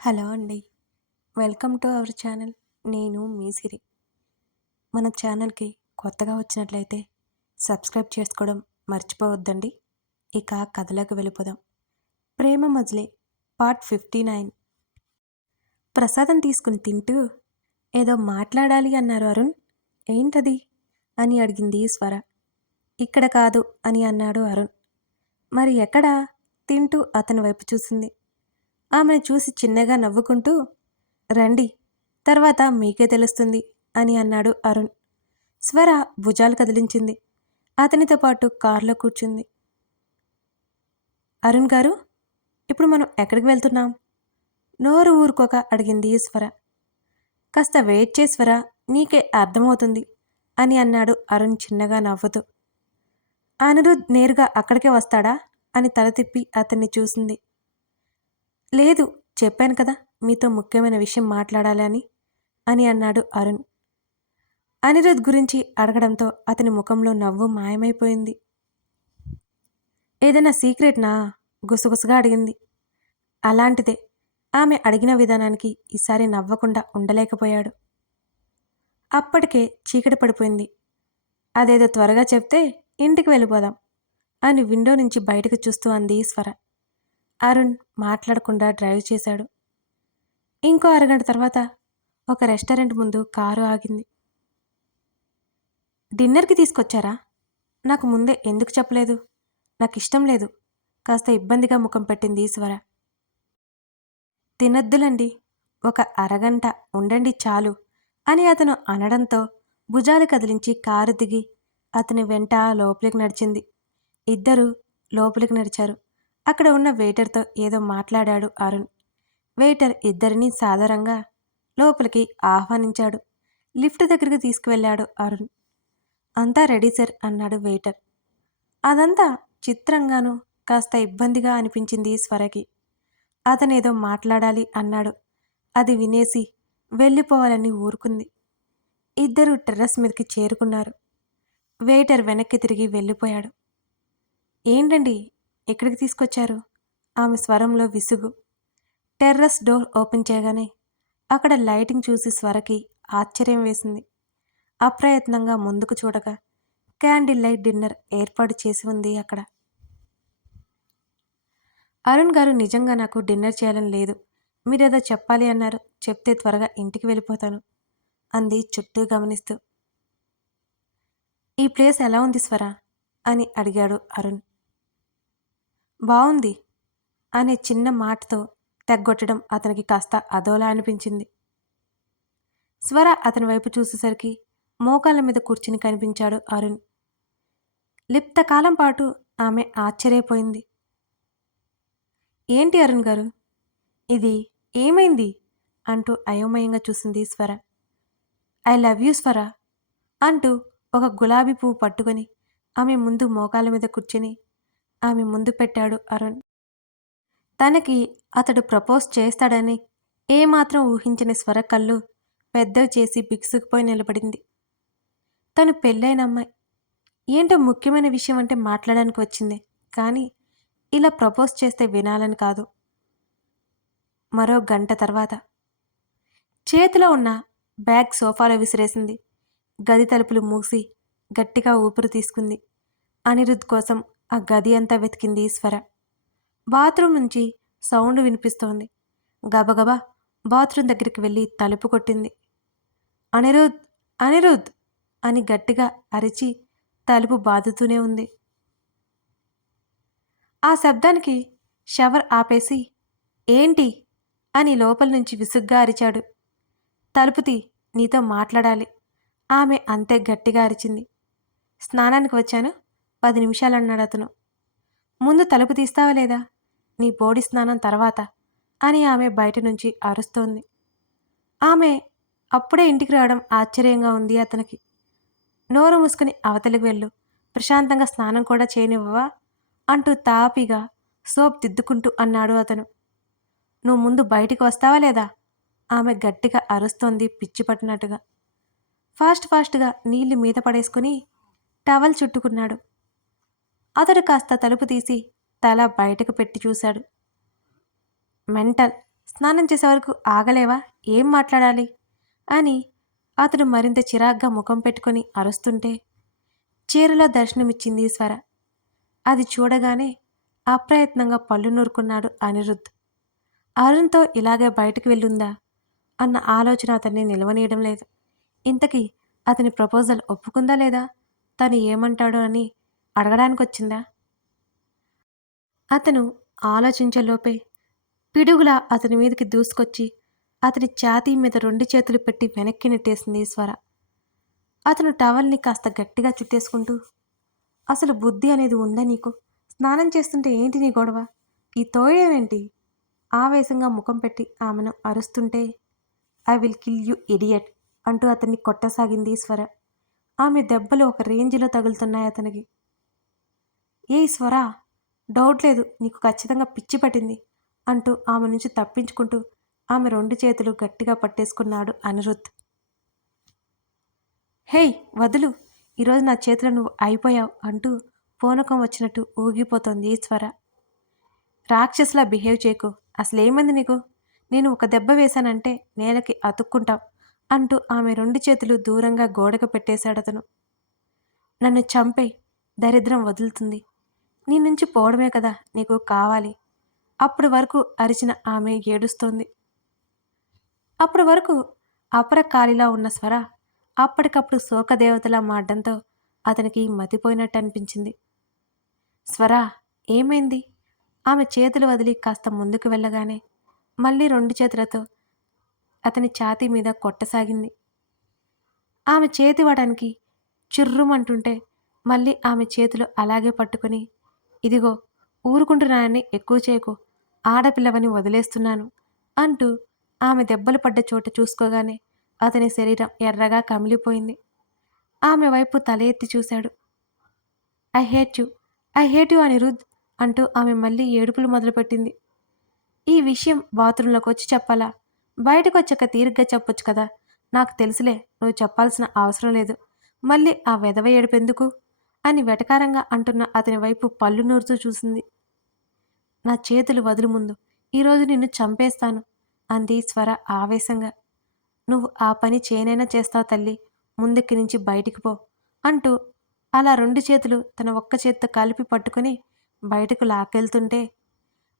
Hello అండి. Welcome to our channel. నేను మీ సిరి. మన ఛానల్కి కొత్తగా వచ్చినట్లయితే సబ్స్క్రైబ్ చేసుకోవడం మర్చిపోవద్దండి. ఇక కథలోకి వెళ్ళిపోదాం. Prema Majile part fifty nine. ప్రసాదం తీసుకుని తింటూ ఏదో మాట్లాడాలి అన్నారు అరుణ్. ఏంటది? అని అడిగింది స్వర. ఇక్కడ కాదు అని అన్నాడు అరుణ్. మరి ఎక్కడా? తింటూ అతని వైపు చూసింది. ఆమెను చూసి చిన్నగా నవ్వుకుంటూ రండి తర్వాత మీకే తెలుస్తుంది అని అన్నాడు అరుణ్. స్వర భుజాలు కదిలించింది. అతనితో పాటు కారులో కూర్చుంది. అరుణ్ గారు ఇప్పుడు మనం ఎక్కడికి వెళ్తున్నాం? నోరు ఊరుకోక అడిగింది స్వర. కాస్త వెయిట్ చేస్వరా నీకే అర్థమవుతుంది అని అన్నాడు అరుణ్ చిన్నగా నవ్వుతూ. అనిరుద్ నేరుగా అక్కడికే వస్తాడా? అని తల తిప్పి అతన్ని చూసింది. లేదు చెప్పాను కదా మీతో ముఖ్యమైన విషయం మాట్లాడాలి అని అని అన్నాడు అరుణ్. అనిరుద్ గురించి అడగడంతో అతని ముఖంలో నవ్వు మాయమైపోయింది. ఏదైనా సీక్రెట్నా? గుసగుసగా అడిగింది. అలాంటిదే ఆమె అడిగిన విధానానికి ఈసారి నవ్వకుండా ఉండలేకపోయాడు. అప్పటికే చీకటి పడిపోయింది. అదేదో త్వరగా చెప్తే ఇంటికి వెళ్ళిపోదాం అని విండో నుంచి బయటకు చూస్తూ అంది ఈశ్వర. అరుణ్ మాట్లాడకుండా డ్రైవ్ చేశాడు. ఇంకో అరగంట తర్వాత ఒక రెస్టారెంట్ ముందు కారు ఆగింది. డిన్నర్కి తీసుకొచ్చారా? నాకు ముందే ఎందుకు చెప్పలేదు? నాకు ఇష్టం లేదు. కాస్త ఇబ్బందిగా ముఖం పెట్టింది ఈశ్వర. తినొద్దులండి. ఒక అరగంట ఉండండి చాలు అని అతను అనడంతో భుజాలు కదిలించి కారు దిగి అతని వెంట లోపలికి నడిచింది. ఇద్దరు లోపలికి నడిచారు. అక్కడ ఉన్న వెయిటర్తో ఏదో మాట్లాడాడు అరుణ్. వెయిటర్ ఇద్దరిని సాధారణంగా లోపలికి ఆహ్వానించాడు. లిఫ్ట్ దగ్గరికి తీసుకువెళ్ళాడు అరుణ్. అంతా రెడీ సార్ అన్నాడు వెయిటర్. అదంతా చిత్రంగాను కాస్త ఇబ్బందిగా అనిపించింది స్వరకి. అతనేదో మాట్లాడాలి అన్నాడు. అది వినేసి వెళ్ళిపోవాలని ఊరుకుంది. ఇద్దరు టెర్రస్ మీదకి చేరుకున్నారు. వెయిటర్ వెనక్కి తిరిగి వెళ్ళిపోయాడు. ఏంటండి ఎక్కడికి తీసుకొచ్చారు? ఆమె స్వరంలో విసుగు. టెర్రస్ డోర్ ఓపెన్ చేయగానే అక్కడ లైటింగ్ చూసి స్వరకి ఆశ్చర్యం వేసింది. అప్రయత్నంగా ముందుకు చూడగా క్యాండిల్ లైట్ డిన్నర్ ఏర్పాటు చేసి ఉంది అక్కడ. అరుణ్ గారు నిజంగా నాకు డిన్నర్ చేయాలని లేదు. మీరేదో చెప్పాలి అన్నారు. చెప్తే త్వరగా ఇంటికి వెళ్ళిపోతాను అంది చుట్టూ గమనిస్తూ. ఈ ప్లేస్ ఎలా ఉంది స్వర? అని అడిగాడు అరుణ్. బావుంది అనే చిన్న మాటతో తెగ్గొట్టడం అతనికి కాస్త అదోలా అనిపించింది. స్వర అతని వైపు చూసేసరికి మోకాళ్ళ మీద కూర్చుని కనిపించాడు అరుణ్. లిప్త కాలం పాటు ఆమె ఆశ్చర్యపోయింది. ఏంటి అరుణ్ గారు? ఇది ఏమైంది? అంటూ అయోమయంగా చూసింది స్వర. ఐ లవ్ యూ స్వర అంటూ ఒక గులాబీ పువ్వు పట్టుకొని ఆమె ముందు మోకాళ్ళ మీద కూర్చుని ఆమె ముందు పెట్టాడు అరుణ్. తనకి అతడు ప్రపోజ్ చేస్తాడని ఏమాత్రం ఊహించని స్వర కళ్ళు పెద్దవి చేసి బిగుసుకుపోయి నిలబడింది. తను పెళ్ళైన అమ్మాయి. ఏంటో ముఖ్యమైన విషయం అంటే మాట్లాడడానికి వచ్చింది. కానీ ఇలా ప్రపోజ్ చేస్తే వినాలని కాదు. మరో గంట తర్వాత. చేతిలో ఉన్న బ్యాగ్ సోఫాలో విసిరేసింది. గది తలుపులు మూసి గట్టిగా ఊపిరి తీసుకుంది. అనిరుద్ కోసం ఆ గది అంతా వెతికింది ఈశ్వర. బాత్రూమ్ నుంచి సౌండ్ వినిపిస్తోంది. గబగబా బాత్రూమ్ దగ్గరికి వెళ్ళి తలుపు కొట్టింది. అనిరుద్ అనిరుద్ అని గట్టిగా అరిచి తలుపు బాదుతూనే ఉంది. ఆ శబ్దానికి షవర్ ఆపేసి ఏంటి? అని లోపల నుంచి విసుగ్గా అరిచాడు. తలుపుతి నీతో మాట్లాడాలి. ఆమె అంతే గట్టిగా అరిచింది. స్నానానికి వచ్చాను. పది నిమిషాలు అన్నాడు అతను. ముందు తలుపు తీస్తావా లేదా? నీ బోడి స్నానం తర్వాత అని ఆమె బయట నుంచి అరుస్తోంది. ఆమె అప్పుడే ఇంటికి రావడం ఆశ్చర్యంగా ఉంది అతనికి. నోరు మూసుకుని అవతలికి వెళ్ళు. ప్రశాంతంగా స్నానం కూడా చేయనివ్వవా? అంటూ తాపిగా సోప్ దిద్దుకుంటూ అన్నాడు అతను. నువ్వు ముందు బయటికి వస్తావా లేదా? ఆమె గట్టిగా అరుస్తోంది పిచ్చి పట్టినట్టుగా. ఫాస్ట్ ఫాస్ట్గా నీళ్ళు మీద పడేసుకుని టవల్ చుట్టుకున్నాడు. అతడు కాస్త తలుపు తీసి తల బయటకు పెట్టి చూశాడు. మెంటల్ స్నానం చేసే వరకు ఆగలేవా? ఏం మాట్లాడాలి? అని అతడు మరింత చిరాగ్గా ముఖం పెట్టుకొని అరుస్తుంటే చీరలో దర్శనమిచ్చింది స్వర అది చూడగానే అప్రయత్నంగా పళ్ళు నూరుకున్నాడు అనిరుద్ధ్. అరుణ్తో ఇలాగే బయటకు వెళ్ళుందా? అన్న ఆలోచన అతన్ని నిలవనీయడం లేదు. ఇంతకీ అతని ప్రపోజల్ ఒప్పుకుందా లేదా? తను ఏమంటాడో అని అడగడానికి వచ్చిందా అతను ఆలోచించలోపే పిడుగులా అతని మీదకి దూసుకొచ్చి అతని ఛాతీ మీద రెండు చేతులు పెట్టి వెనక్కి నెట్టేసింది స్వర అతను టవల్ని కాస్త గట్టిగా చుట్టేసుకుంటూ అసలు బుద్ధి అనేది ఉందా నీకు? స్నానం చేస్తుంటే ఏంటి నీ గొడవ? ఈ తోయడమేంటి ఆవేశంగా ముఖం పెట్టి ఆమెను అరుస్తుంటే I will kill you idiot అంటూ అతన్ని కొట్టసాగింది స్వర ఆమె దెబ్బలు ఒక రేంజ్లో తగులుతున్నాయి అతనికి. ఏ స్వర డౌట్ లేదు నీకు ఖచ్చితంగా పిచ్చి పట్టింది అంటూ ఆమె నుంచి తప్పించుకుంటూ ఆమె రెండు చేతులు గట్టిగా పట్టేసుకున్నాడు అనిరుద్ధ్. హేయ్ వదులు ఈరోజు నా చేతిలో నువ్వు అయిపోయావు అంటూ పూనకం వచ్చినట్టు ఊగిపోతోంది ఈశ్వర రాక్షసులా బిహేవ్ చేయకు అసలేమంది నీకు? నేను ఒక దెబ్బ వేశానంటే నేలకి అతుక్కుంటావు అంటూ ఆమె రెండు చేతులు దూరంగా గోడకు పెట్టేశాడతను. నన్ను చంపే దరిద్రం వదులుతుంది నీ నుంచి పోవడమే కదా నీకు కావాలి. అప్పటి వరకు అరిచిన ఆమె ఏడుస్తోంది. అప్పటి వరకు అపర కాలిలా ఉన్న స్వర అప్పటికప్పుడు శోకదేవతలా మాడడంతో అతనికి మతిపోయినట్టు అనిపించింది. స్వర ఏమైంది? ఆమె చేతులు వదిలి కాస్త ముందుకు వెళ్ళగానే మళ్ళీ రెండు చేతులతో అతని ఛాతీ మీద కొట్టసాగింది. ఆమె చేతి వాడానికి చుర్రుమంటుంటే మళ్ళీ ఆమె చేతులు అలాగే పట్టుకొని ఇదిగో ఊరుకుంటున్నానని ఎక్కువ చేయకు. ఆడపిల్లవని వదిలేస్తున్నాను అంటూ ఆమె దెబ్బలు పడ్డ చోట చూసుకోగానే అతని శరీరం ఎర్రగా కమిలిపోయింది. ఆమె వైపు తల ఎత్తి చూశాడు. I hate you I hate you Anirudh అంటూ ఆమె మళ్ళీ ఏడుపులు మొదలుపెట్టింది. ఈ విషయం బాత్రూంలోకి వచ్చి చెప్పాలా? బయటకు వచ్చాక తీరిగ్గా చెప్పొచ్చు కదా? నాకు తెలుసులే నువ్వు చెప్పాల్సిన అవసరం లేదు. మళ్ళీ ఆ వెధవ ఏడుపెందుకు అని వెటకారంగా అంటున్న అతని వైపు పళ్ళు నూరుతూ చూసింది. నా చేతులు వదులు ముందు. ఈరోజు నిన్ను చంపేస్తాను అంది స్వర ఆవేశంగా. నువ్వు ఆ పని చేయనైనా చేస్తావు తల్లి. ముందుకి నుంచి బయటికి పో అంటూ అలా రెండు చేతులు తన ఒక్క చేత్తో కలిపి పట్టుకుని బయటకు లాకెళ్తుంటే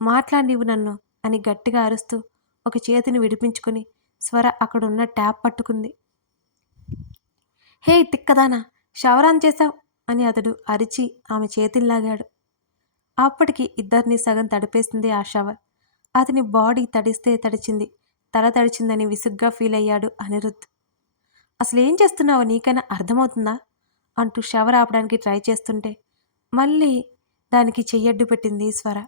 మాట్లాడివు నన్ను అని గట్టిగా అరుస్తూ ఒక చేతిని విడిపించుకుని స్వర అక్కడున్న ట్యాప్ పట్టుకుంది. హే తిక్కదానా! షవరాన్ చేశావు? అని అతడు అరిచి ఆమె చేతిని లాగాడు. అప్పటికి ఇద్దరిని సగం తడిపేసింది ఆ షవర్ అతని బాడీ తడిస్తే తడిచింది తల తడిచిందని విసుగ్గా ఫీల్ అయ్యాడు అనిరుద్ అసలేం చేస్తున్నావో నీకైనా అర్థమవుతుందా? అంటూ షవర్ ఆపడానికి ట్రై చేస్తుంటే మళ్ళీ దానికి చెయ్యడ్డు పెట్టింది స్వర.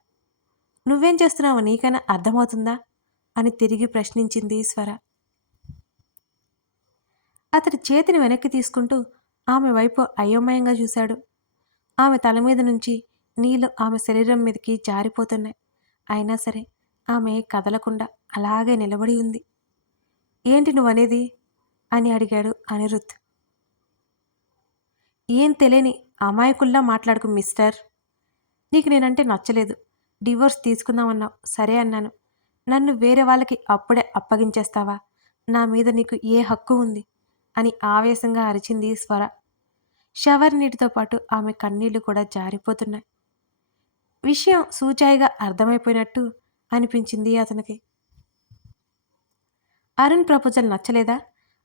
నువ్వేం చేస్తున్నావో నీకైనా అర్థమవుతుందా? అని తిరిగి ప్రశ్నించింది స్వర. అతడి చేతిని వెనక్కి తీసుకుంటూ ఆమె వైపు అయోమయంగా చూశాడు. ఆమె తల మీద నుంచి నీళ్ళు ఆమె శరీరం మీదకి జారిపోతున్నాయి. అయినా సరే ఆమె కదలకుండా అలాగే నిలబడి ఉంది. ఏంటి నువ్వనేది? అని అడిగాడు అనిరుద్ ఏం తెలియని అమాయకుల్లా మాట్లాడుకు మిస్టర్. నీకు నేనంటే నచ్చలేదు. డివోర్స్ తీసుకుందామన్నావు. సరే అన్నాను. నన్ను వేరే వాళ్ళకి అప్పుడే అప్పగించేస్తావా? నా మీద నీకు ఏ హక్కు ఉంది? అని ఆవేశంగా అరిచింది స్వర. షవర్ నీటితో పాటు ఆమె కన్నీళ్ళు కూడా జారిపోతున్నాయి. విషయం సూచాయిగా అర్థమైపోయినట్టు అనిపించింది అతనికి. అరుణ్ ప్రపోజల్ నచ్చలేదా?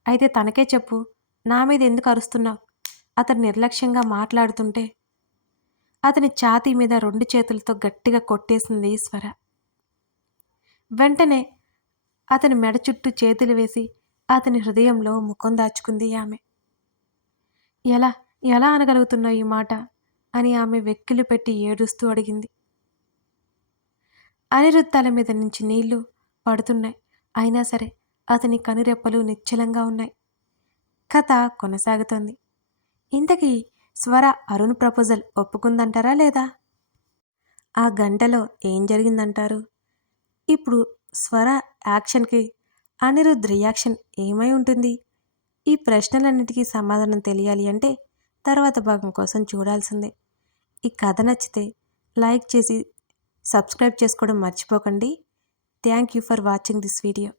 అయితే తనకే చెప్పు. నా మీద ఎందుకు అరుస్తున్నావు? అతను నిర్లక్ష్యంగా మాట్లాడుతుంటే అతని ఛాతీ మీద రెండు చేతులతో గట్టిగా కొట్టేసింది స్వర. వెంటనే అతని మెడ చుట్టూ చేతులు వేసి అతని హృదయంలో ముఖం దాచుకుంది ఆమె. ఎలా ఎలా అనగలుగుతున్నావు ఈ మాట? అని ఆమె వెక్కిలు పెట్టి ఏడుస్తూ అడిగింది. అనిరుద్ధాల మీద నుంచి నీళ్ళు పడుతున్నాయి. అయినా సరే అతని కనురెప్పలు నిశ్చలంగా ఉన్నాయి. కథ కొనసాగుతోంది. ఇంతకీ స్వర అరుణ్ ప్రపోజల్ ఒప్పుకుందంటారా లేదా? ఆ గంటలో ఏం జరిగిందంటారు? ఇప్పుడు స్వర యాక్షన్కి అనిరుద్ రియాక్షన్ ఏమై ఉంటుంది? ఈ ప్రశ్నలన్నిటికీ సమాధానం తెలియాలి అంటే తర్వాత భాగం కోసం చూడాల్సిందే. ఈ కథ నచ్చితే లైక్ చేసి సబ్స్క్రైబ్ చేసుకోవడం మర్చిపోకండి. Thank you for watching this video.